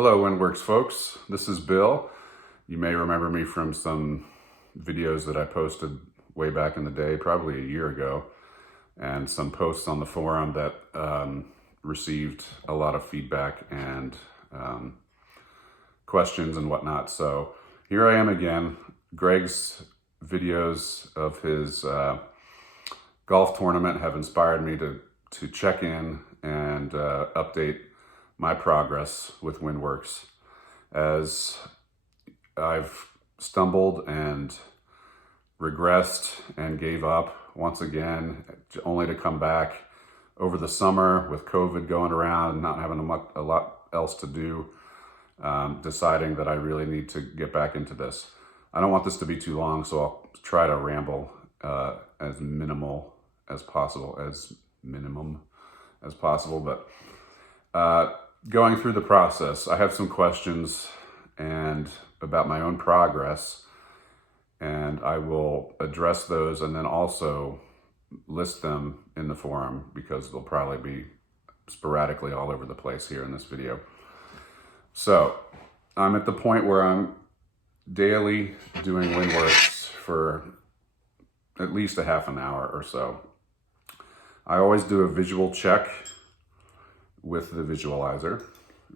Hello, Windworks folks. This is Bill. You may remember me from some videos that I posted way back in the day, probably a year ago, and some posts on the forum that received a lot of feedback and questions and whatnot. So here I am again. Greg's videos of his golf tournament have inspired me to check in and update my progress with Windworks as I've stumbled and regressed and gave up once again, only to come back over the summer with COVID going around and not having a lot else to do, deciding that I really need to get back into this. I don't want this to be too long, so I'll try to ramble as minimum as possible, but going through the process, I have some questions and about my own progress, and I will address those and then also list them in the forum because they'll probably be sporadically all over the place here in this video. So I'm at the point where I'm daily doing Windworks for at least a half an hour or so. I always do a visual check with the visualizer.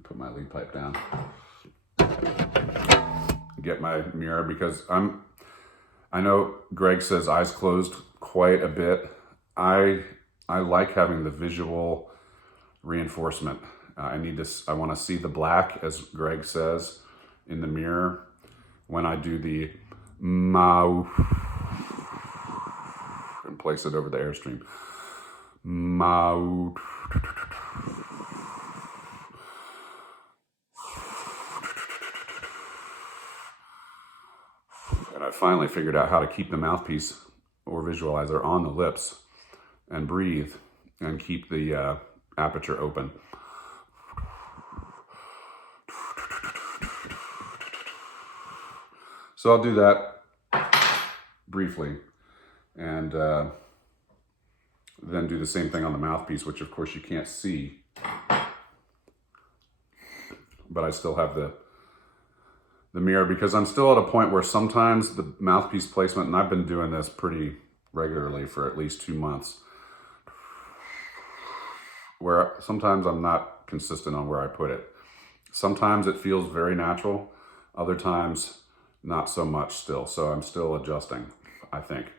Put my lead pipe down. Get my mirror because I know Greg says eyes closed quite a bit. I like having the visual reinforcement. I want to see the black, as Greg says, in the mirror when I do the mouth and place it over the Airstream. Mouth. And I finally figured out how to keep the mouthpiece or visualizer on the lips and breathe and keep the aperture open. So I'll do that briefly and then do the same thing on the mouthpiece, which of course you can't see, but I still have the mirror because I'm still at a point where sometimes the mouthpiece placement, and I've been doing this pretty regularly for at least 2 months, where sometimes I'm not consistent on where I put it. Sometimes it feels very natural, other times not so much still. So I'm still adjusting, I think.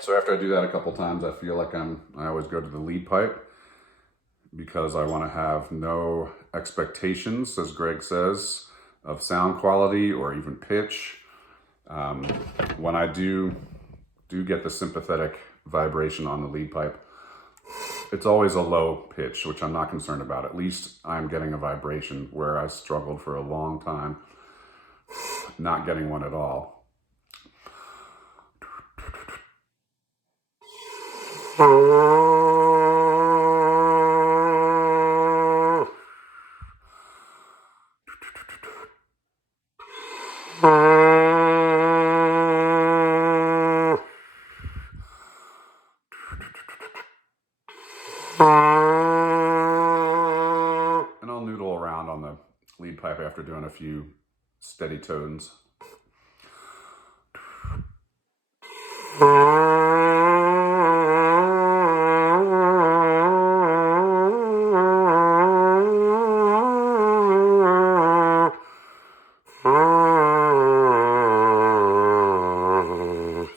So after I do that a couple times, I feel like I always go to the lead pipe because I want to have no expectations, as Greg says, of sound quality or even pitch. When I do get the sympathetic vibration on the lead pipe, it's always a low pitch, which I'm not concerned about. At least I'm getting a vibration where I struggled for a long time not getting one at all. And I'll noodle around on the lead pipe after doing a few steady tones.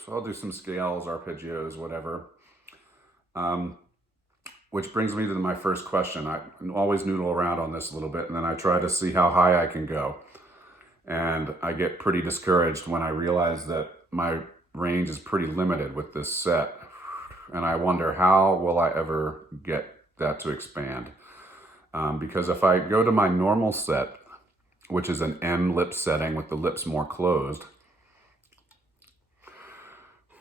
So I'll do some scales, arpeggios, whatever. Which brings me to my first question. I always noodle around on this a little bit, and then I try to see how high I can go. And I get pretty discouraged when I realize that my range is pretty limited with this set. And I wonder, how will I ever get that to expand? Because if I go to my normal set, which is an M lip setting with the lips more closed,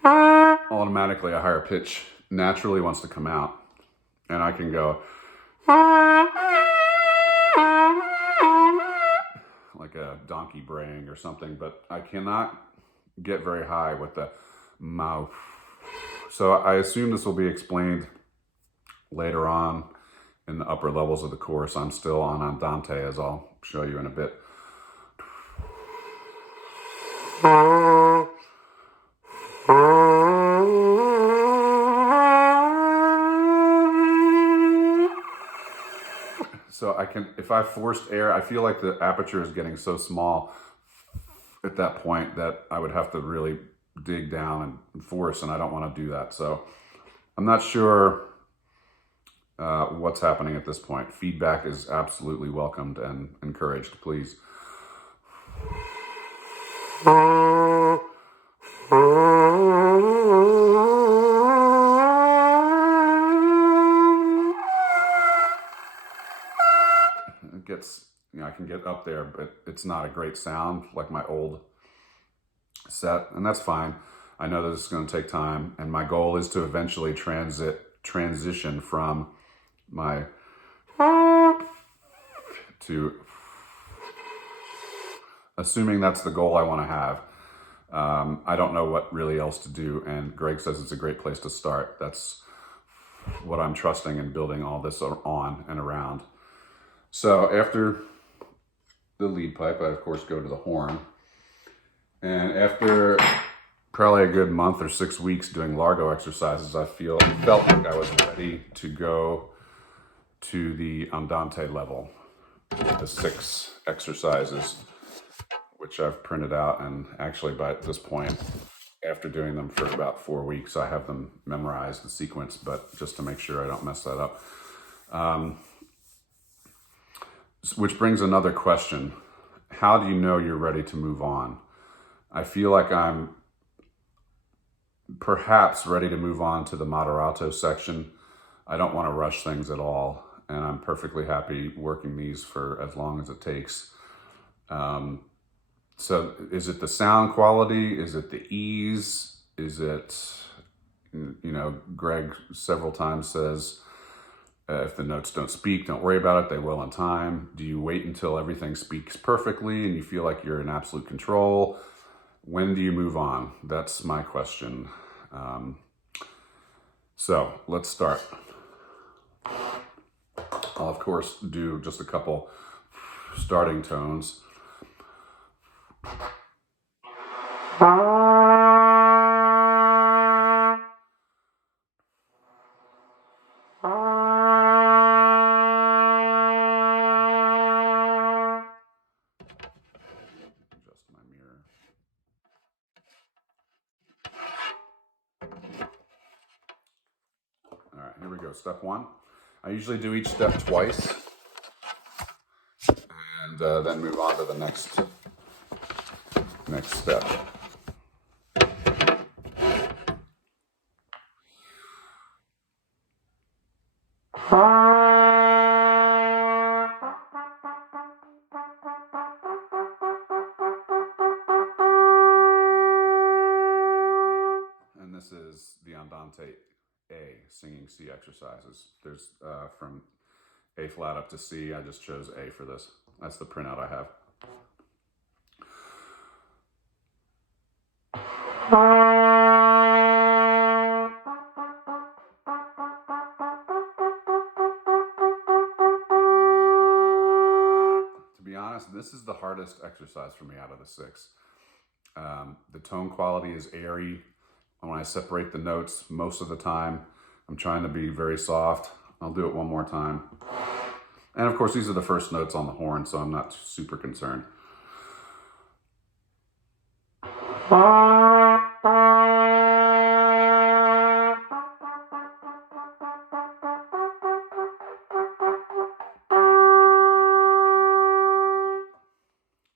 automatically a higher pitch naturally wants to come out. And I can go like like a donkey braying or something, but I cannot get very high with the mouth. So I assume this will be explained later on in the upper levels of the course. I'm still on Andante, as I'll show you in a bit. So I can, if I forced air, I feel like the aperture is getting so small at that point that I would have to really dig down and force, and I don't want to do that. So I'm not sure what's happening at this point. Feedback is absolutely welcomed and encouraged, please. It gets, I can get up there, but it's not a great sound like my old set, and that's fine. I know that this is going to take time, and my goal is to eventually transition from my to, assuming that's the goal I want to have. I don't know what really else to do, and Greg says it's a great place to start. That's what I'm trusting and building all this on and around. So after the lead pipe, I of course go to the horn, and after probably a good month or 6 weeks doing Largo exercises, I felt like I was ready to go to the Andante level, the 6 exercises, which I've printed out, and actually by this point, after doing them for about 4 weeks, I have them memorized, the sequence, but just to make sure I don't mess that up. Which brings another question. How do you know you're ready to move on? I feel like I'm perhaps ready to move on to the moderato section. I don't want to rush things at all, and I'm perfectly happy working these for as long as it takes. So is it the sound quality? Is it the ease? Is it, Greg several times says, if the notes don't speak, don't worry about it. They will in time. Do you wait until everything speaks perfectly and you feel like you're in absolute control? When do you move on? That's my question. So let's start. I'll of course do just a couple starting tones. All right, here we go. Step 1. I usually do each step twice, and then move on to the next step. And this is the Andante A, singing C exercises. There's from A flat up to C. I just chose A for this. That's the printout I have. To be honest, this is the hardest exercise for me out of the 6. The tone quality is airy. When I separate the notes, most of the time, I'm trying to be very soft. I'll do it one more time. And of course, these are the first notes on the horn, so I'm not super concerned.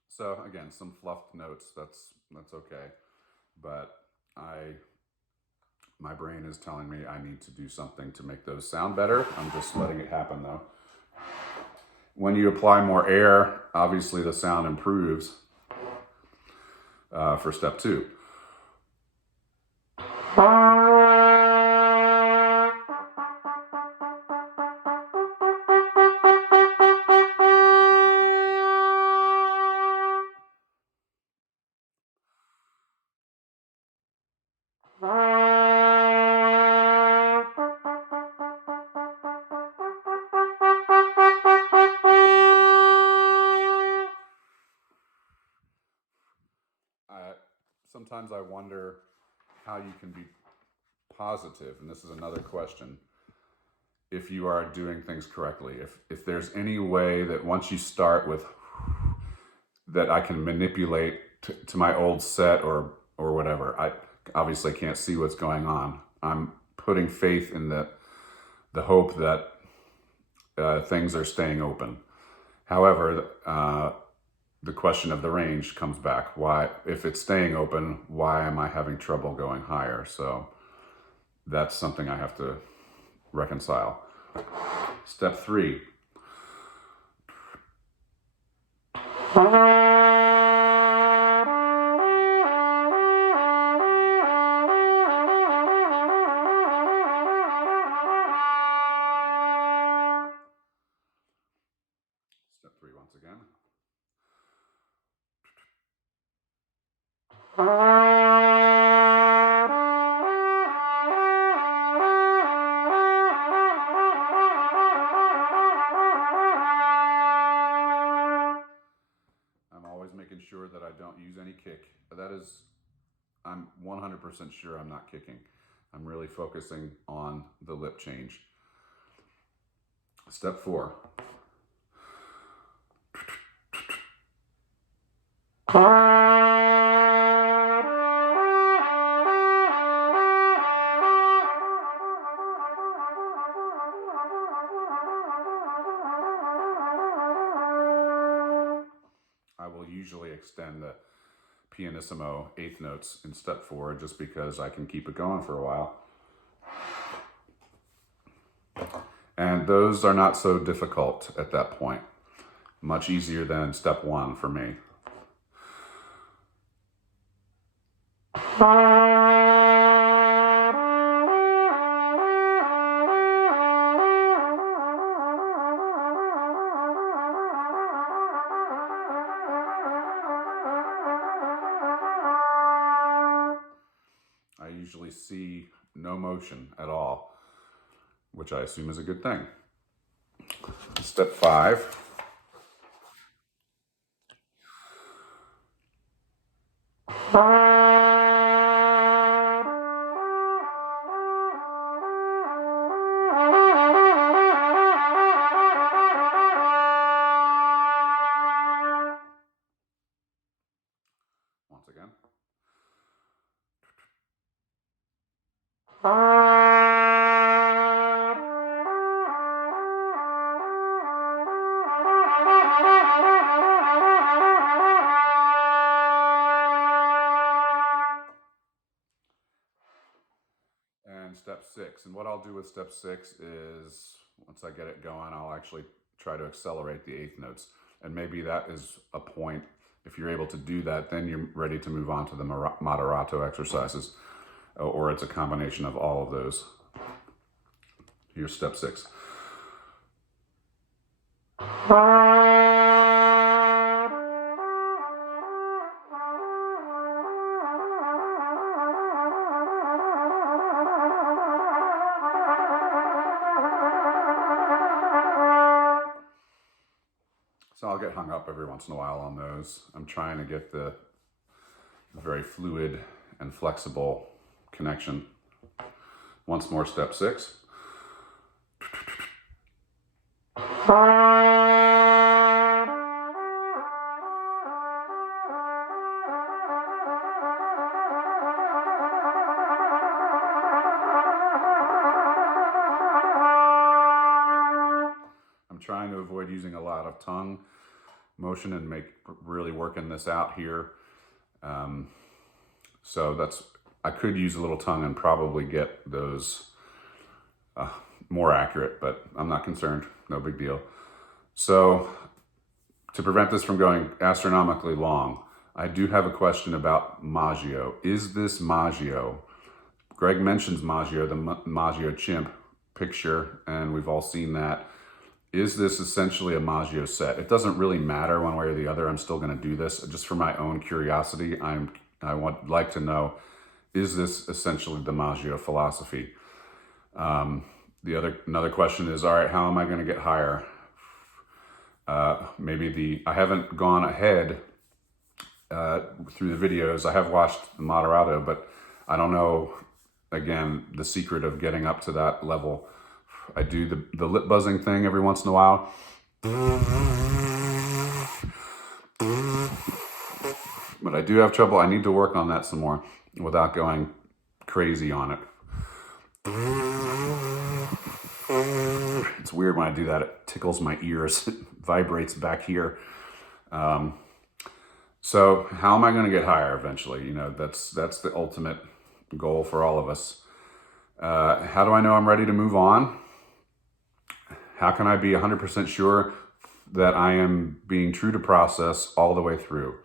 So again, some fluffed notes, that's okay. But my brain is telling me I need to do something to make those sound better. I'm just letting it happen though. When you apply more air, obviously the sound improves for step 2. sometimes I wonder how you can be positive, and this is another question, if you are doing things correctly. If there's any way that once you start with that I can manipulate to my old set or whatever. I obviously can't see what's going on. I'm putting faith in the hope that things are staying open. However, the question of the range comes back. Why, if it's staying open, why am I having trouble going higher? So that's something I have to reconcile. Step 3. Step 3 once again. I'm always making sure that I don't use any kick. That is, I'm 100% sure I'm not kicking. I'm really focusing on the lip change. Step 4. I will usually extend the pianissimo eighth notes in step 4 just because I can keep it going for a while. And those are not so difficult at that point. Much easier than step 1 for me. I usually see no motion at all, which I assume is a good thing. Step 5. Once again. And step 6. And what I'll do with step 6 is, once I get it going, I'll actually try to accelerate the eighth notes. And maybe that is a point. If you're able to do that, then you're ready to move on to the moderato exercises, or it's a combination of all of those. Here's step 6. So I'll get hung up every once in a while on those. I'm trying to get the very fluid and flexible connection. Once more, step 6. I'm trying to avoid using a lot of tongue motion and really working this out here. So I could use a little tongue and probably get those more accurate, but I'm not concerned. No big deal. So to prevent this from going astronomically long, I do have a question about Maggio. Is this Maggio? Greg mentions Maggio, the Maggio chimp picture, and we've all seen that. Is this essentially a Maggio set? It doesn't really matter one way or the other. I'm still going to do this just for my own curiosity. I would like to know, is this essentially the Maggio philosophy? Another question is, all right, how am I going to get higher? I haven't gone ahead through the videos. I have watched the Moderato, but I don't know, again, the secret of getting up to that level. I do the lip buzzing thing every once in a while. But I do have trouble. I need to work on that some more without going crazy on it. It's weird when I do that. It tickles my ears. It vibrates back here. So how am I going to get higher eventually? You know, that's the ultimate goal for all of us. How do I know I'm ready to move on? How can I be 100% sure that I am being true to process all the way through?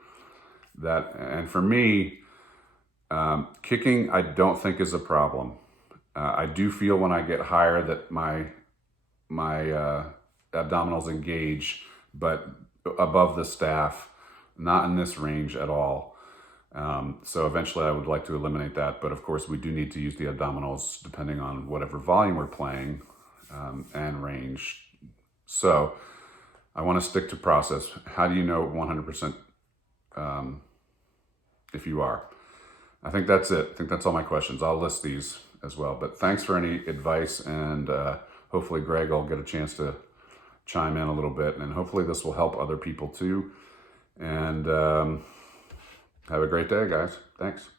And for me, kicking, I don't think is a problem. I do feel when I get higher that my abdominals engage, but above the staff, not in this range at all. So eventually I would like to eliminate that, but of course we do need to use the abdominals depending on whatever volume we're playing and range. So I want to stick to process. How do you know 100% if you are? I think that's it. I think that's all my questions. I'll list these as well, but thanks for any advice, and hopefully Greg will get a chance to chime in a little bit, and hopefully this will help other people too. And have a great day, guys. Thanks.